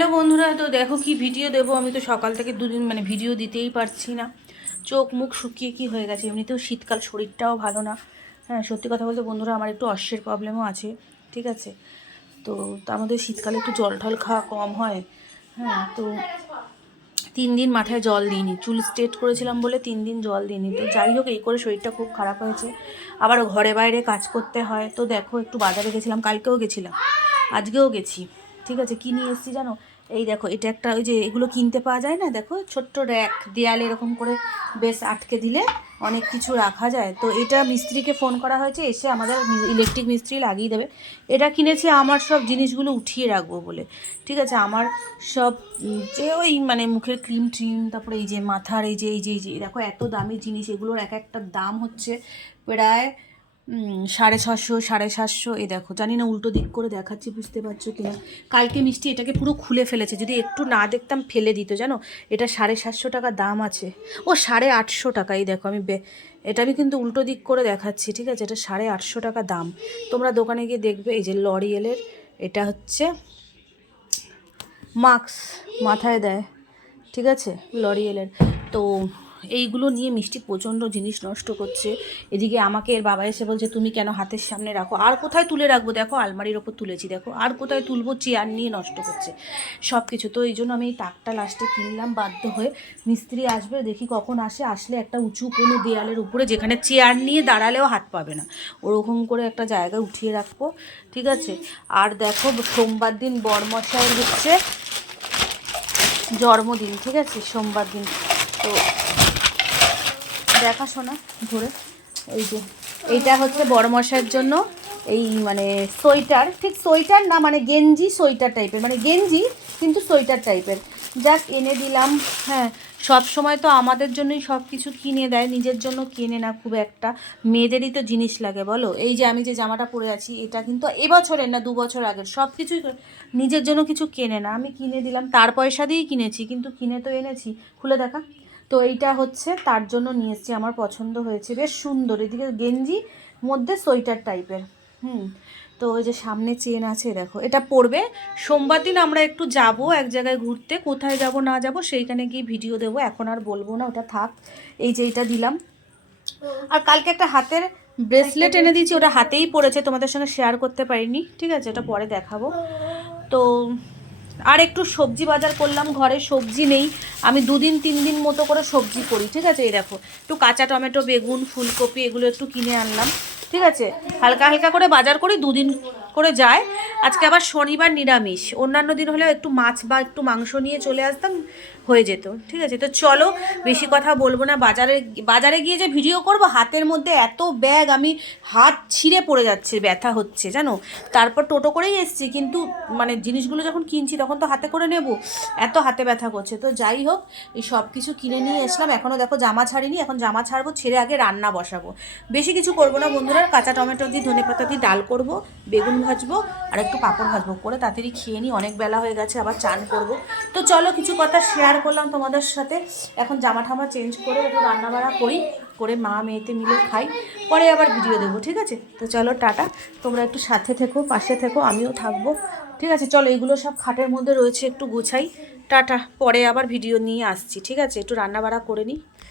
Hello বন্ধুরা, তো দেখো কি ভিডিও দেবো। আমি তো সকাল থেকে দুদিন মানে ভিডিও দিতেই পারছি না, চোখ মুখ শুকিয়ে কি হয়ে গেছে। এমনিতেও শীতকাল, শরীরটাও ভালো না। হ্যাঁ, সত্যি কথা বলতে বন্ধুরা, আমার একটু অশ্বের প্রবলেমও আছে, ঠিক আছে। তো তার মধ্যে শীতকালে একটু জল টল খাওয়া কম হয়। হ্যাঁ, তো 3 দিন মাথায় জল দিইনি, চুল স্ট্রেট করেছিলাম বলে 3 দিন জল দিইনি। তো যাই হোক, এই করে শরীরটা খুব খারাপ হয়েছে। আবার ঘরে বাইরে কাজ করতে হয়। তো দেখো, একটু বাজারে গেছিলাম, কালকেও গেছিলাম, আজকেও গেছি। ঠিক আছে, কী নিয়ে এসেছি জানো? এই দেখো, এটা একটা ওই যে এগুলো কিনতে পাওয়া যায় না, দেখো ছোট্ট র্যাক, দেয়ালে এরকম করে বেশ আটকে দিলে অনেক কিছু রাখা যায়। তো এটা মিস্ত্রিকে ফোন করা হয়েছে, এসে আমাদের ইলেকট্রিক মিস্ত্রি লাগিয়ে দেবে। এটা কিনেছি আমার সব জিনিসগুলো উঠিয়ে রাখবো বলে। ঠিক আছে, আমার সব যে ওই মানে মুখের ক্রিম ট্রিম, তারপরে এই যে মাথার এই যে দেখো, এত দামি জিনিস, এগুলোর এক একটা দাম হচ্ছে প্রায় 650, 750। এই দেখো, জানি না উল্টো দিক করে দেখাচ্ছি, বুঝতে পারছো কিনা। কালকে মিষ্টি এটাকে পুরো খুলে ফেলেছে, যদি একটু না দেখতাম ফেলে দিত জানো। এটা 750 টাকা দাম আছে, ও 850 টাকা। এই দেখো, এটা আমি কিন্তু উল্টো দিক করে দেখাচ্ছি, ঠিক আছে। এটা 850 টাকা দাম। তোমরা দোকানে গিয়ে দেখবে। এই যে লরিয়েলের, এটা হচ্ছে মাস্ক, মাথায় দেয়, ঠিক আছে, লরিয়েলের। তো এইগুলো নিয়ে মিষ্টি প্রচণ্ড জিনিস নষ্ট করছে। এদিকে আমাকে এর বাবা এসে বলছে, তুমি কেন হাতের সামনে রাখো? আর কোথায় তুলে রাখবো? দেখো আলমারির ওপর তুলেছি, দেখো আর কোথায় তুলবো? চেয়ার নিয়ে নষ্ট করছে সব কিছু। তো এই জন্য আমি এই তাকটা লাস্টে কিনলাম বাধ্য হয়ে। মিস্ত্রি আসবে, দেখি কখন আসে। আসলে একটা উঁচু কোনো দেয়ালের উপরে, যেখানে চেয়ার নিয়ে দাঁড়ালেও হাত পাবে না, ওরকম করে একটা জায়গায় উঠিয়ে রাখবো, ঠিক আছে। আর দেখো, সোমবার দিন বরমশাইয়ের হচ্ছে জন্মদিন, ঠিক আছে, সোমবার দিন। তো দেখাশোনা ধরে, এই যে এইটা হচ্ছে বড়মশাইয়ের জন্য এই মানে সোয়েটার, ঠিক সোয়েটার না, মানে গেঞ্জি সোয়েটার টাইপের, মানে গেঞ্জি কিন্তু সোয়েটার টাইপের, জাস্ট এনে দিলাম। হ্যাঁ, সব সময় তো আমাদের জন্যই সব কিছু কিনে দেয়, নিজের জন্য কেনে না খুব একটা। মেয়েদেরই তো জিনিস লাগে বলো। এই যে আমি যে জামাটা পরে আছি, এটা কিন্তু এবছরের না, 2 বছর আগের। সব কিছুই নিজের জন্য কিছু কেনে না, আমি কিনে দিলাম, তার পয়সা দিয়েই কিনেছি, কিন্তু কিনে তো এনেছি। খুলে দেখা। তো এইটা হচ্ছে তার জন্য নিয়ে এসেছি, আমার পছন্দ হয়েছে, বেশ সুন্দর। এদিকে গেঞ্জি, মধ্যে সোয়েটার টাইপের। তো ওই যে সামনে চেন আছে, দেখো এটা পরবে। সোমবার দিন আমরা একটু যাব এক জায়গায় ঘুরতে, কোথায় যাব না যাব সেইখানে গিয়ে ভিডিও দেবো, এখন আর বলবো না, ওটা থাক। এই যে এটা দিলাম। আর কালকে একটা হাতের ব্রেসলেট এনে দিয়েছি, ওটা হাতেই পড়েছে, তোমাদের সঙ্গে শেয়ার করতে পারিনি, ঠিক আছে, ওটা পরে দেখাবো। তো আর একটু সবজি বাজার করলাম, ঘরে সবজি নেই। আমি 2-3 দিন মতো করে সবজি করি, ঠিক আছে। এই দেখো, একটু কাঁচা টমেটো, বেগুন, ফুলকপি এগুলো একটু কিনে আনলাম, ঠিক আছে। হালকা হালকা করে বাজার করি, 2 দিন করে যায়। আজকে আবার শনিবার নিরামিষ, অন্যান্য দিন হলেও একটু মাছ বা একটু মাংস নিয়ে চলে আসতাম, হয়ে যেত, ঠিক আছে। তো চলো, বেশি কথা বলবো না। বাজারে গিয়ে যে ভিডিও করব, হাতের মধ্যে এত ব্যাগ, আমি হাত ছিঁড়ে পড়ে যাচ্ছে, ব্যথা হচ্ছে জানো। তারপর টোটো করেই এসেছি, কিন্তু মানে জিনিসগুলো যখন কিনছি তখন তো হাতে করে নেব, এত হাতে ব্যথা করছে। তো যাই হোক, এই সব কিছু কিনে নিয়ে এসলাম। এখনও দেখো জামা ছাড়িনি, এখন জামা ছাড়বো, ছেড়ে আগে রান্না বসাবো। বেশি কিছু করবো না বন্ধুরা, কাঁচা টমেটো দিয়ে, ধনেপাতা দিয়ে ডাল করব, বেগুন ভাজবো, আর একটু পাঁপড় ভাজবো, করে তাড়াতাড়ি খেয়ে নিই, অনেক বেলা হয়ে গেছে, আবার চান করব। তো চলো, কিছু কথা শেয়ার করলাম তোমাদের সাথে। এখন জামা ঠামা চেঞ্জ করে একটু রান্নাবাড়া করি, করে মা মেয়েতে মিলে খাই, পরে আবার ভিডিও দেবো, ঠিক আছে। তো চলো, টাটা। তোমরা একটু সাথে থেকো, পাশে থেকো, আমিও থাকবো, ঠিক আছে। চলো, এগুলো সব খাটের মধ্যে রয়েছে, একটু গোছাই। টাটা, পরে আবার ভিডিও নিয়ে আসছি, ঠিক আছে। একটু রান্নাবাড়া করে নিই।